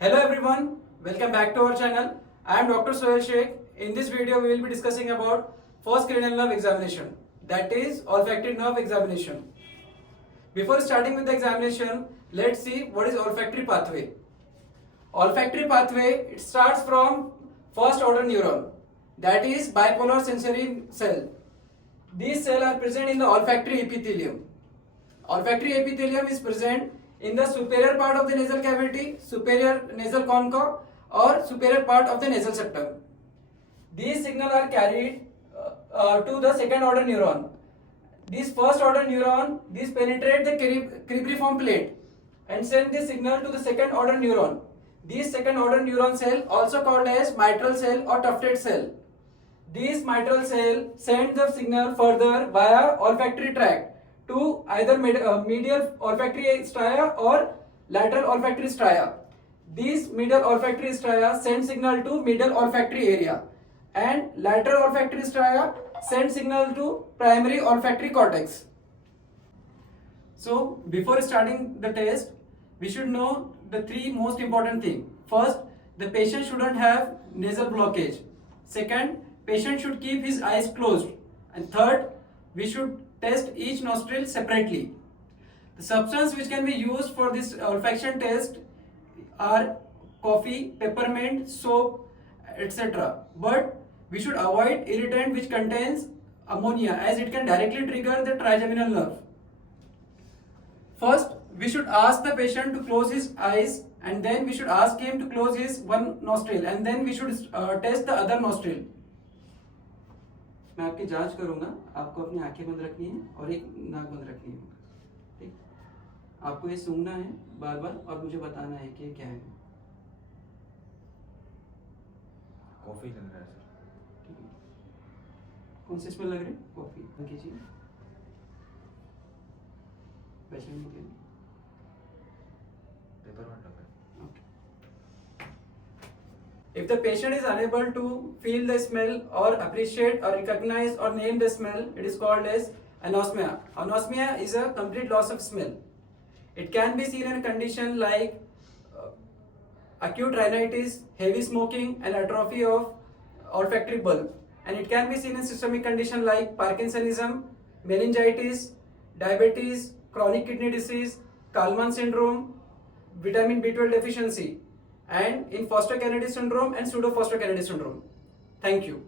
Hello everyone, welcome back to our channel. I am Dr. Sohail Sheikh. In this video, we will be discussing about first cranial nerve examination, that is olfactory nerve examination. Before starting with the examination, let's see what is olfactory pathway. Olfactory pathway, it starts from first order neuron, that is bipolar sensory cell. These cells are present in the olfactory epithelium. Olfactory epithelium is present in the superior part of the nasal cavity, superior nasal concha, or superior part of the nasal septum. These signals are carried to the second order neuron. These first order neuron, these penetrate the cribriform plate and send this signal to the second order neuron. These second order neuron cell, also called as mitral cell or tufted cell. These mitral cell send the signal further via olfactory tract to either medial olfactory stria or lateral olfactory stria. These medial olfactory stria send signal to medial olfactory area and lateral olfactory stria send signal to primary olfactory cortex. So before starting the test, we should know the three most important things. First, the patient shouldn't have nasal blockage. Second, patient should keep his eyes closed. And third, we should test each nostril separately. The substance which can be used for this olfaction test are coffee, peppermint, soap, etc. But we should avoid irritant which contains ammonia, as it can directly trigger the trigeminal nerve. First, we should ask the patient to close his eyes, and then we should ask him to close his one nostril, and then we should test the other nostril. मैं आपकी जांच करूंगा, आपको अपनी आंखें बंद रखनी है और एक नाक बंद रखनी है, ठीक? आपको ये सूंघना है बार बार और मुझे बताना है कि क्या है। कॉफी लग रहा है सर। ठीक है, कौन सी स्मेल लग रही है? कॉफी कीजिए, पेशेंट निकलिए। पेपरमेंट लग रहा है। If the patient is unable to feel the smell or appreciate or recognize or name the smell, it is called as anosmia. Anosmia is a complete loss of smell. It can be seen in a condition like acute rhinitis, heavy smoking, and atrophy of olfactory bulb. And it can be seen in systemic condition like Parkinsonism, meningitis, diabetes, chronic kidney disease, Kallmann syndrome, vitamin B12 deficiency, and in Foster Kennedy syndrome and pseudo Foster Kennedy syndrome. Thank you.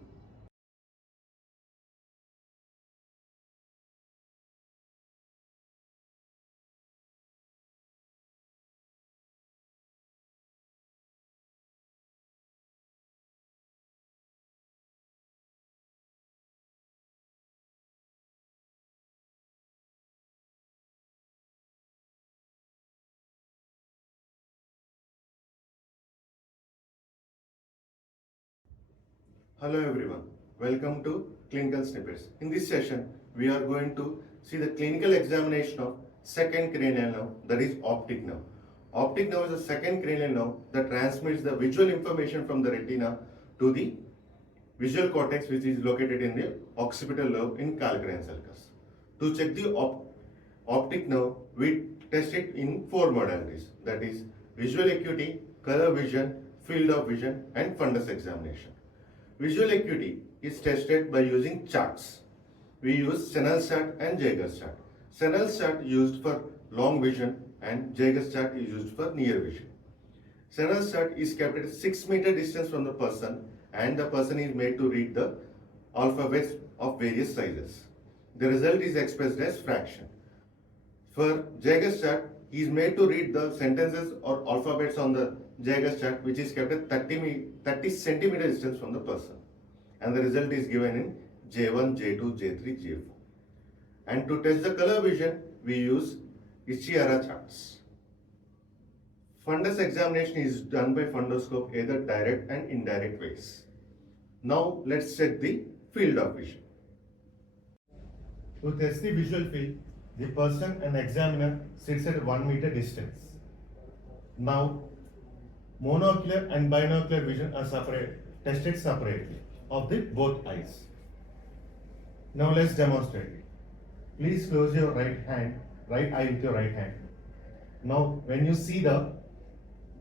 Hello everyone, welcome to Clinical Snippets. In this session, we are going to see the clinical examination of second cranial nerve, that is optic nerve. Optic nerve is the second cranial nerve that transmits the visual information from the retina to the visual cortex, which is located in the occipital lobe in calcarean sulcus. To check the optic nerve, we test it in four modalities, that is visual acuity, color vision, field of vision, and fundus examination. Visual acuity is tested by using charts. We use Snell's chart and Jaeger's chart. Snell's chart used for long vision and Jaeger's chart is used for near vision. Snell's chart is kept at 6 meter distance from the person and the person is made to read the alphabets of various sizes. The result is expressed as fraction. For Jaeger's chart, he is made to read the sentences or alphabets on the Jaeger's chart, which is kept at 30 centimeter distance from the person. And the result is given in J1, J2, J3, J4. And to test the color vision, we use Acharya charts. Fundus examination is done by fundoscope, either direct and indirect ways. Now let's check the field of vision. To test the visual field, the person and examiner sits at 1 meter distance. Now, monocular and binocular vision are tested separately of the both eyes. Now let's demonstrate it. Please close your right eye with your right hand. Now when you see the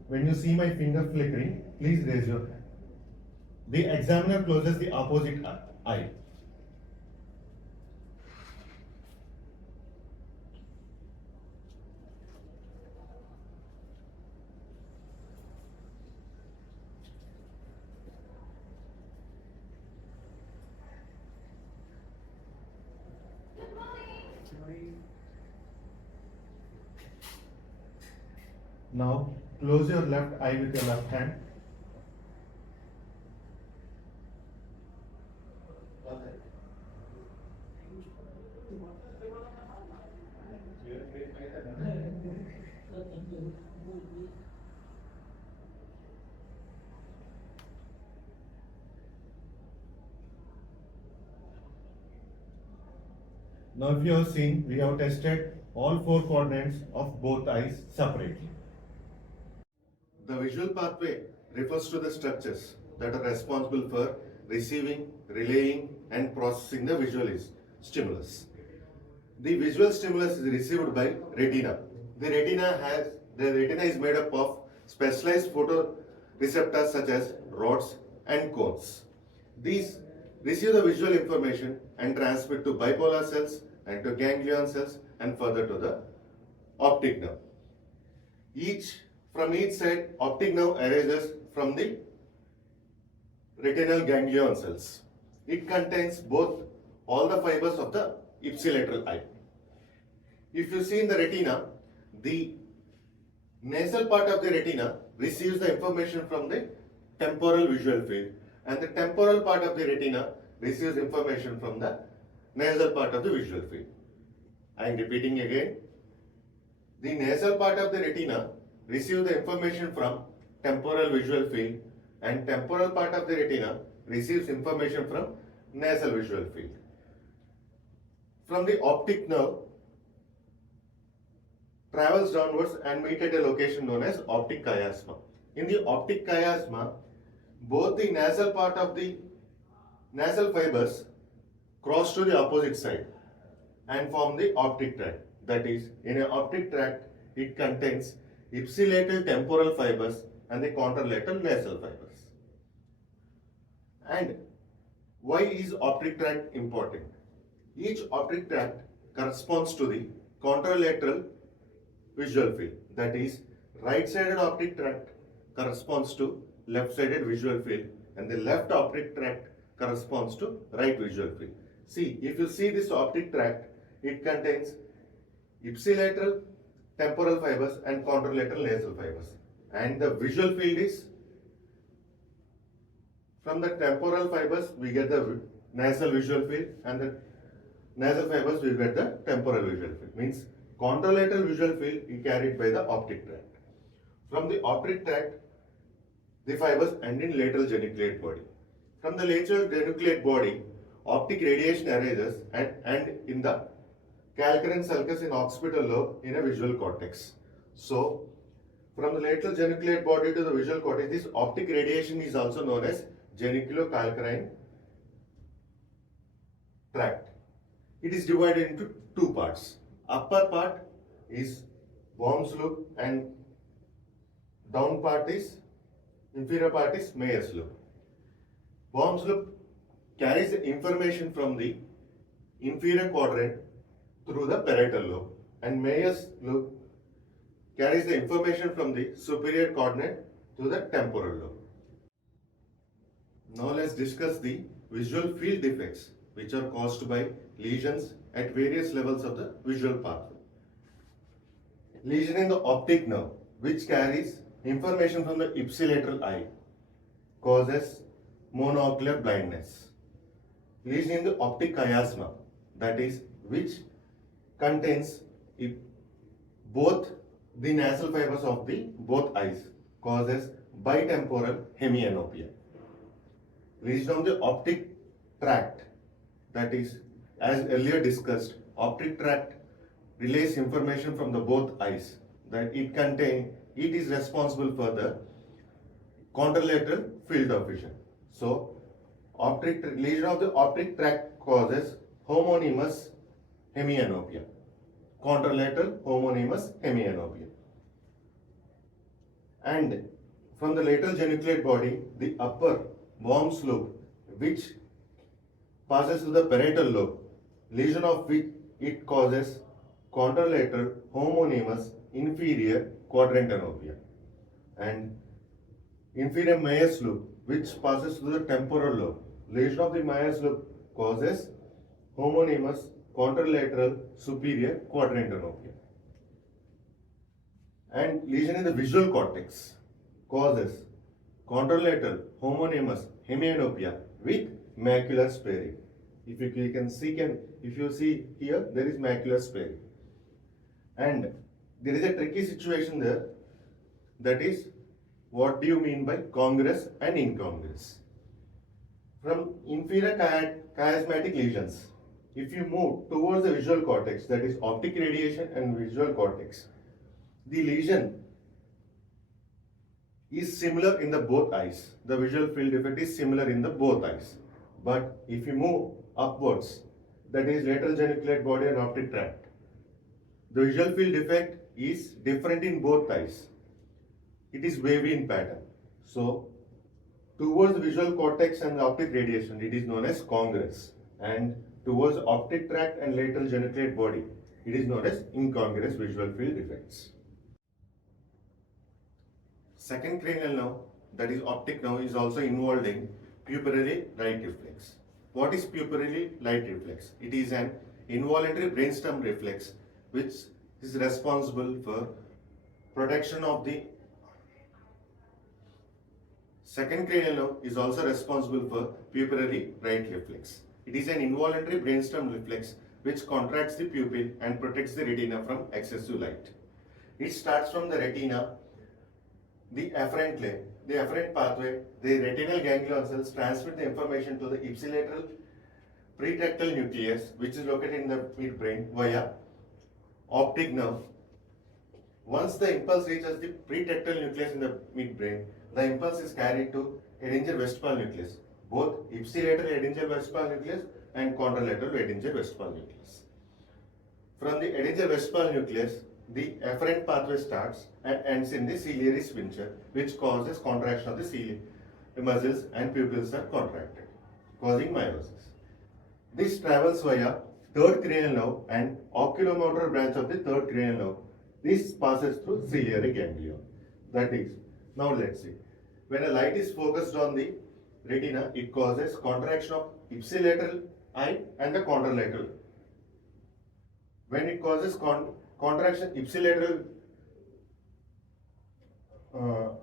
when you see my finger flickering, please raise your hand. The examiner closes the opposite eye. Now close your left eye with your left hand. Now if you have seen, we have tested all four quadrants of both eyes separately. The visual pathway refers to the structures that are responsible for receiving, relaying and processing the visual stimulus. The visual stimulus is received by retina. The retina is made up of specialized photoreceptors such as rods and cones. These receive the visual information and transmit to bipolar cells and to ganglion cells and further to the optic nerve. From each side, optic nerve arises from the retinal ganglion cells. It contains all the fibers of the ipsilateral eye. If you see in the retina, the nasal part of the retina receives the information from the temporal visual field, and the temporal part of the retina receives information from the nasal part of the visual field. I am repeating again. The nasal part of the retina receives the information from temporal visual field, and temporal part of the retina receives information from nasal visual field. From the optic nerve travels downwards and meet at a location known as optic chiasma. In the optic chiasma, both the nasal part of the nasal fibers cross to the opposite side and form the optic tract. That is, in an optic tract, it contains ipsilateral temporal fibers and the contralateral nasal fibers. And why is optic tract important? Each optic tract corresponds to the contralateral visual field. That is, right-sided optic tract corresponds to left-sided visual field, and the left optic tract corresponds to right visual field. See, if you see this optic tract, it contains ipsilateral temporal fibers and contralateral nasal fibers, and the visual field is from the temporal fibers we get the nasal visual field, and the nasal fibers we get the temporal visual field. Means contralateral visual field is carried by the optic tract. From the optic tract, the fibers end in lateral geniculate body. From the lateral geniculate body, optic radiation arises and end in the calcarine sulcus in occipital lobe in a visual cortex. So, from the lateral geniculate body to the visual cortex, this optic radiation is also known as geniculocalcarine tract. It is divided into two parts. Upper part is Worm's loop and inferior part is Meyer's loop. Worm's loop carries the information from the inferior quadrant through the parietal lobe, and Meyer's loop carries the information from the superior quadrant to the temporal lobe. Now let's discuss the visual field defects which are caused by lesions at various levels of the visual pathway. Lesion in the optic nerve, which carries information from the ipsilateral eye, causes monocular blindness. Lesion in the optic chiasma, that is, which contains both the nasal fibers of the both eyes, causes bitemporal hemianopia. Lesion of the optic tract, that is, as earlier discussed, optic tract relays information from the both eyes, that it is responsible for the contralateral field of vision. So, lesion of the optic tract causes homonymous hemianopia, contralateral homonymous hemianopia. And from the lateral geniculate body, the upper worm's lobe, which passes to the parietal lobe, lesion of which it causes contralateral homonymous inferior quadrant anosmia. And inferior Meyer's lobe, which passes to the temporal lobe, lesion of the Meyer's lobe causes homonymous contralateral superior quadrant anosmia. And lesion in the visual cortex causes contralateral homonymous hemianopia with macular sparing. If you can see, if you see here, there is macular sparing. And there is a tricky situation there. That is, what do you mean by congruous and incongruous? From inferior chiasmatic lesions, if you move towards the visual cortex, that is optic radiation and visual cortex, the lesion is similar in the both eyes. The visual field defect is similar in the both eyes. But if you move upwards, that is lateral geniculate body and optic tract, the visual field defect is different in both eyes. It is wavy in pattern. So, towards the visual cortex and the optic radiation, it is known as congruous. And towards the optic tract and lateral geniculate body, it is known as incongruous visual field defects. Second cranial nerve, that is optic nerve, is also involved in pupillary light reflex. What is pupillary light reflex? It is an involuntary brainstem reflex which is responsible for protection of the second cranial nerve is also responsible for pupillary light reflex. It is an involuntary brainstem reflex which contracts the pupil and protects the retina from excessive light. It starts from the retina, the afferent layer, the afferent pathway, the retinal ganglion cells transmit the information to the ipsilateral pretectal nucleus, which is located in the midbrain via optic nerve. Once the impulse reaches the pretectal nucleus in the midbrain, the impulse is carried to Edinger-Westphal nucleus, both ipsilateral Edinger-Westphal nucleus and contralateral Edinger-Westphal nucleus. From the Edinger-Westphal nucleus, the afferent pathway starts and ends in the ciliary sphincter, which causes contraction of the ciliary muscles and pupils are contracted, causing miosis. This travels via third cranial nerve and oculomotor branch of the third cranial nerve. This passes through ciliary ganglion. That is, now let's see. When a light is focused on the retina, it causes contraction of ipsilateral eye and the contralateral. When it causes contraction ipsilateral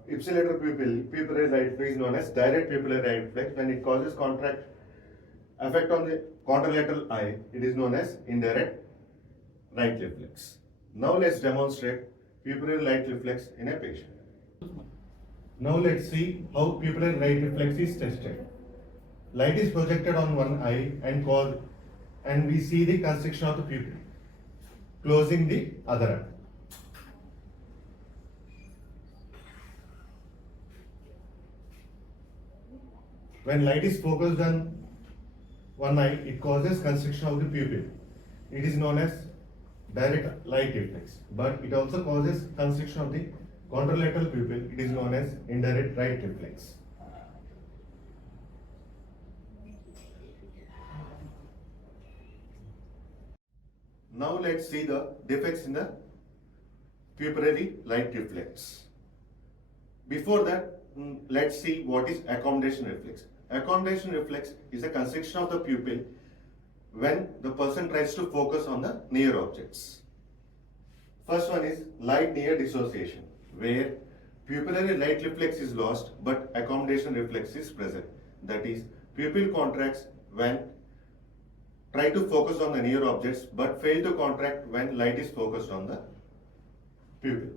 pupillary light reflex is known as direct pupillary light reflex. When it causes effect on the contralateral eye, it is known as indirect light reflex. Now let's demonstrate pupillary light reflex in a patient. Now let's see how pupillary light reflex is tested. Light is projected on one eye and we see the constriction of the pupil, closing the other eye. When light is focused on one eye, it causes constriction of the pupil. It is known as direct light reflex, but it also causes constriction of the contralateral pupil. It is known as indirect light reflex. Now let's see the defects in the pupillary light reflex. Before that, let's see what is accommodation reflex. Accommodation reflex is a constriction of the pupil when the person tries to focus on the near objects. First one is light near dissociation, where pupillary light reflex is lost but accommodation reflex is present. That is, pupil contracts when try to focus on the near objects but fail to contract when light is focused on the pupil.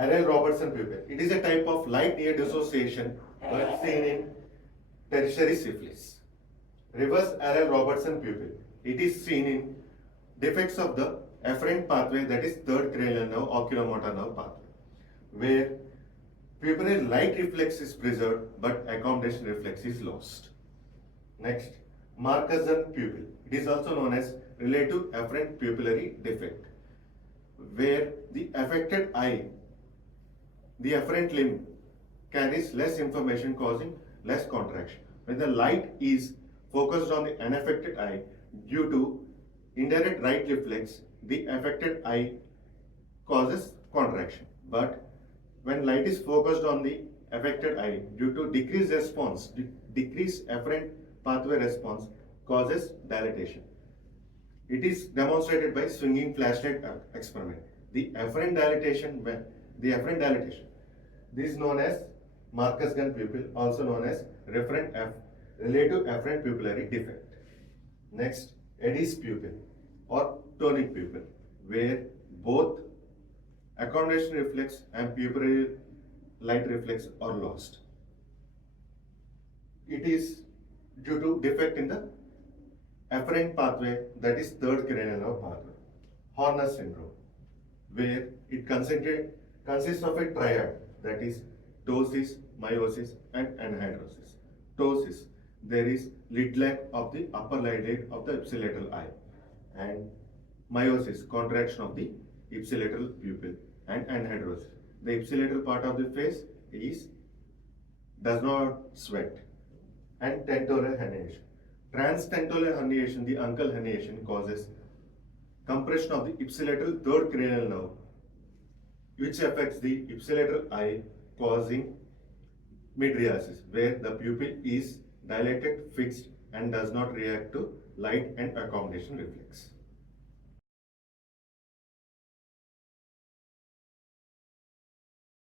Arel-Robertson pupil. It is a type of light near dissociation but seen in tertiary syphilis. Reverse Arel-Robertson pupil. It is seen in defects of the afferent pathway, that is third cranial nerve, oculomotor nerve pathway, where pupillary light reflex is preserved but accommodation reflex is lost. Next, Markazan pupil. It is also known as relative afferent pupillary defect, where the affected eye the afferent limb carries less information, causing less contraction. When the light is focused on the unaffected eye due to indirect right reflex, the affected eye causes contraction. But when light is focused on the affected eye due to decreased response, decreased afferent pathway response causes dilatation. It is demonstrated by swinging flashlight experiment. The afferent dilatation, this is known as Marcus gun pupil, also known as relative afferent pupillary defect. Next, Eddy's pupil or tonic pupil, where both accommodation reflex and pupillary light reflex are lost. It is due to defect in the afferent pathway, that is third cranial nerve pathway. Horner syndrome, where it consists of a triad, that is ptosis, meiosis and anhidrosis. Ptosis, there is lid lag of the upper lid of the ipsilateral eye, and meiosis, contraction of the ipsilateral pupil, and anhidrosis, the ipsilateral part of the face does not sweat, and tentorial herniation. Transtentorial herniation, the uncal herniation, causes compression of the ipsilateral third cranial nerve, which affects the ipsilateral eye, causing mydriasis, where the pupil is dilated, fixed, and does not react to light and accommodation reflex.